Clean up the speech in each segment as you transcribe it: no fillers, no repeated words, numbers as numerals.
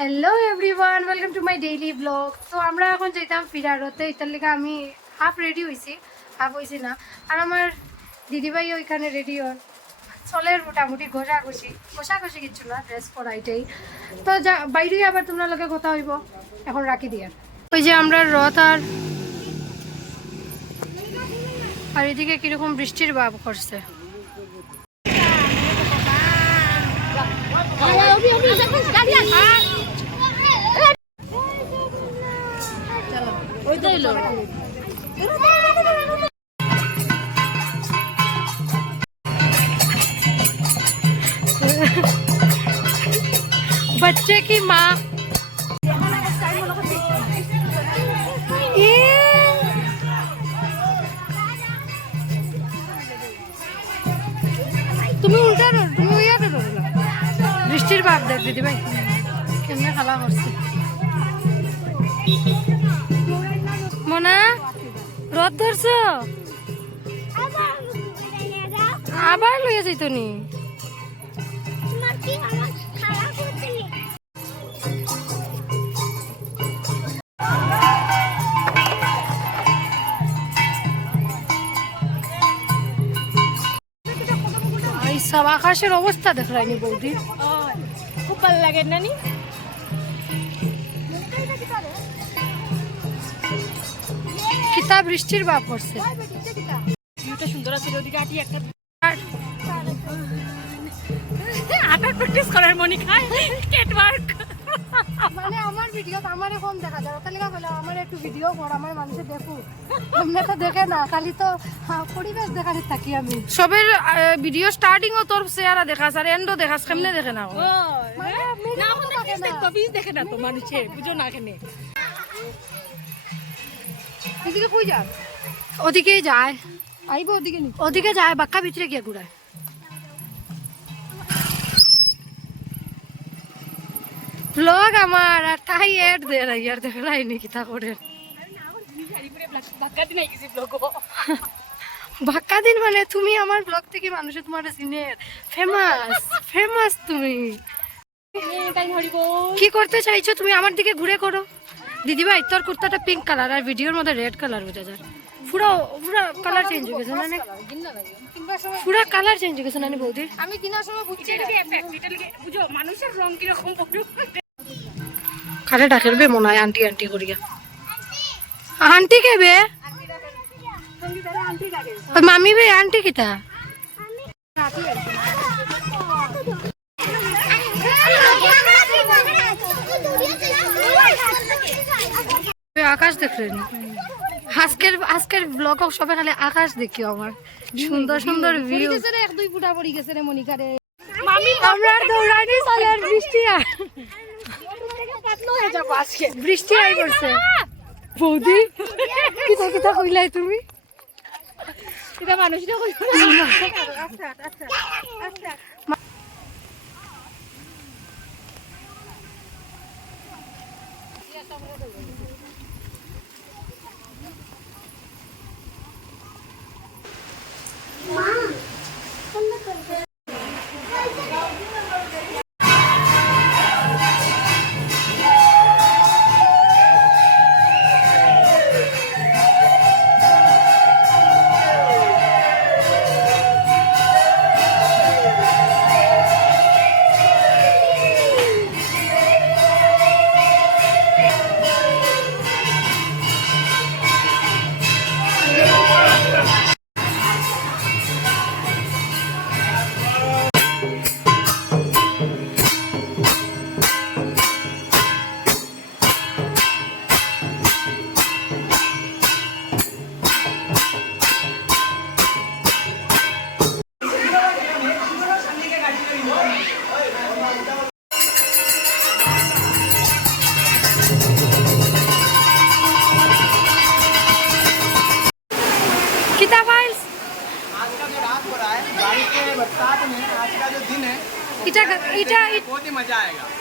Hello everyone, welcome to my daily blog. তো আমরা এখন যেতাম ফিরারতে, এটার লেগে আমি হাফ রেডি হয়েছি, হাফ হয়েছি না। আর আমার দিদিভাই ওইখানে রেডি হন চলের মোটামুটি ঘষাঘষি কিচ্ছু না, ড্রেস পরা এটাই। তো যা বাইরে আবার তোমরা লোকে কথা হইব, এখন রাখি দিয়ে। ওই যে আমরা রথ আর এদিকে কিরকম বৃষ্টির ভাব করছে। बच्चे की माँ তুমি উল্টা তুমি ইয়াতে ধরো বৃষ্টির ভাব দেখ দিদি ভাই কেমনে খালা করছে। মনা রথ ধরছো আবার লইয়া যাইতো নি। সব আকাশের অবস্থা দেখলাইনি বৌদি, খুব ভালো লাগে নানি। কিতা বৃষ্টির ভাব করছে। সুন্দর আছে ওদিকে আটি একটা আটার প্র্যাকটিস করার মনি খায় স্কেটওয়ার্ক। মানে আমার ভিডিও আমারে কম দেখা যায়, তাহলে বলে আমার একটু ভিডিও কর, আমার মানুষে দেখো। তোমরা তো দেখে না, খালি তো পরিবেশ দেখাতে থাকি আমি। সবের ভিডিও স্টার্টিং ও তোর চেহারা দেখাস আর এন্ডও দেখাস, কেমনে দেখে না দেখে না তো মানুষে বুঝো না কেনে। এদিকে কই যা, ওদিকেই যায়, আইবো ওদিকে নি, ওদিকে যায় বাক্কা ভিতরে গিয়ে ঘুরায়। ব্লগ আমার আর তাই এড দে না ইয়ার দেখলাই নি কিতা করে বাক্কা দিন। মানে তুমি আমার ব্লগ থেকে মানুষে তোমার সিনের ফেমাস ফেমাস। তুমি কি করতে চাইছো? তুমি আমার দিকে ঘুরে করো। দিদিভাই তোর কুর্তাটা পিঙ্ক কালার আর ভিডিওর মধ্যে রেড কালার বোঝা যায়। পুরো পুরো কালার চেঞ্জ হয়ে গেছে না, পুরো কালার চেঞ্জ হয়ে গেছে না বৌদি। আমি কিনার সময় বুঝছি বুঝো মানুষের রং কিরকম কারে ডাকের বে মনে হয় আন্টি আন্টি করিয়া। আন্টি কে বে? মামি বে আন্টি কিতা? আকাশ দেখলেন আজকের আজকের ব্লগ সবাই খালি আকাশ দেখিও, আমার সুন্দর সুন্দর ভিউ। এক দুই ফুটা পড়ি গেছে রে মনিকারে। আমরা দৌড়ানি চলের বৃষ্টি বৃষ্টি আই করছে। বৌদি কিতা কিতা কইলাই তুমি? এটা মানুষটা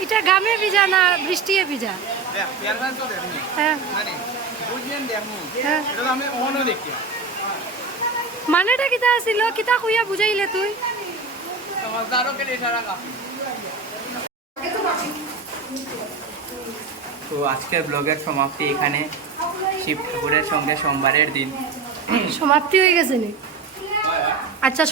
এটা গামে ভিজা না বৃষ্টিয়ে ভিজা? মানেটা কিতা আছিল, কিতা কইয়া বুঝাইলে তুই? समझदारों के लिए इशारा काफी। তো আজকের ব্লগের সমাপ্তি এখানে, শিব ঠাকুরের সঙ্গে সোমবারের দিন সমাপ্তি হয়ে গেছে নি? আচ্ছা